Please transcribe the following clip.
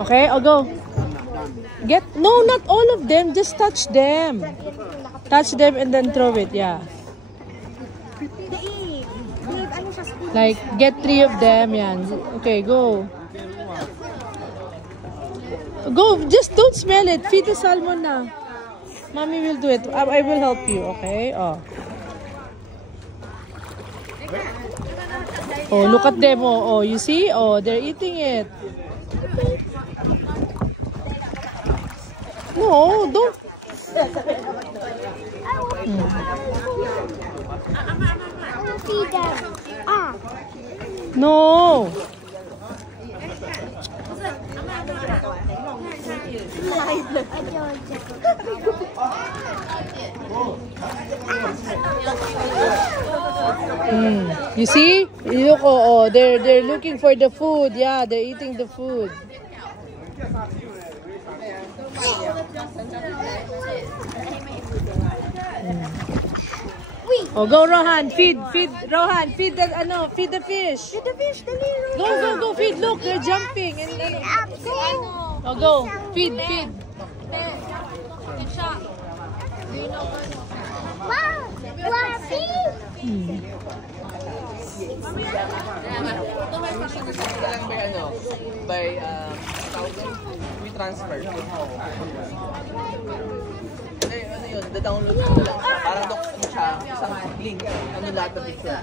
Okay, I'll go. No, not all of them. Just touch them. Touch them and then throw it. Yeah. Like, get 3 of them. Yeah. Okay, go. Go. Just don't smell it. Feed the salmon na. Mommy will do it. I will help you. Okay? Oh. Oh, look at them. Oh, you see? Oh, they're eating it. No, don't. No. You see? You look. Oh, they're looking for the food. Yeah, they're eating the food. Oh, go Rohan, feed Rohan, feed the feed the fish. Feed the fish, dali. Go, feed. Look, they're jumping and oh, go, feed. Wow, by we transfer. Ano yun, da-download mo na lang siya. Parang doon siya, isang link, ano lahat ng picture.